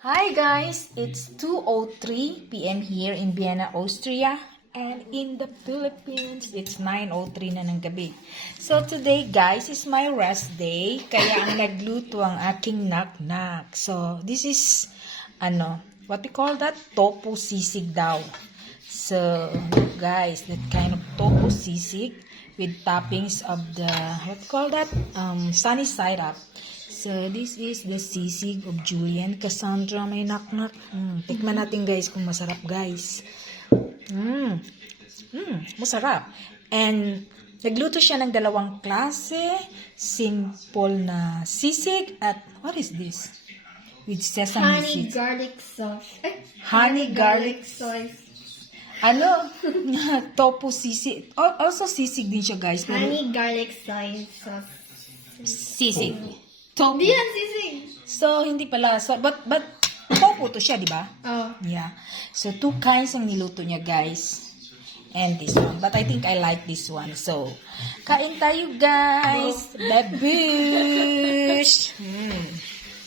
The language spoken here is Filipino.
Hi guys, it's 2:03 p.m. here in Vienna, Austria, and in the Philippines, it's 9:03 na ng gabi. So today guys is my rest day, kaya ang nagluto ang aking knock-knock. So this is, what we call that? Tofu sisig daw. So guys, that kind of tofu sisig with toppings of the, what we call that? Sunny side up. So, this is the sisig of Julian Cassandra. May knock-knock. Tikman natin guys kung masarap guys. Masarap. And, nagluto siya ng dalawang klase. Simple na sisig. At, what is this? With sesame Honey seeds. garlic sauce. Honey garlic sauce. Tofu sisig. Also sisig din siya guys. Pero Honey garlic sauce. sisig. Tofu. Hindi yan sisig. So, hindi pala. So, but tofu to siya, di ba? Oh. Yeah. So, two kinds ang niluto niya, guys. And this one. But I think I like this one. So, kain tayo, guys. Babush!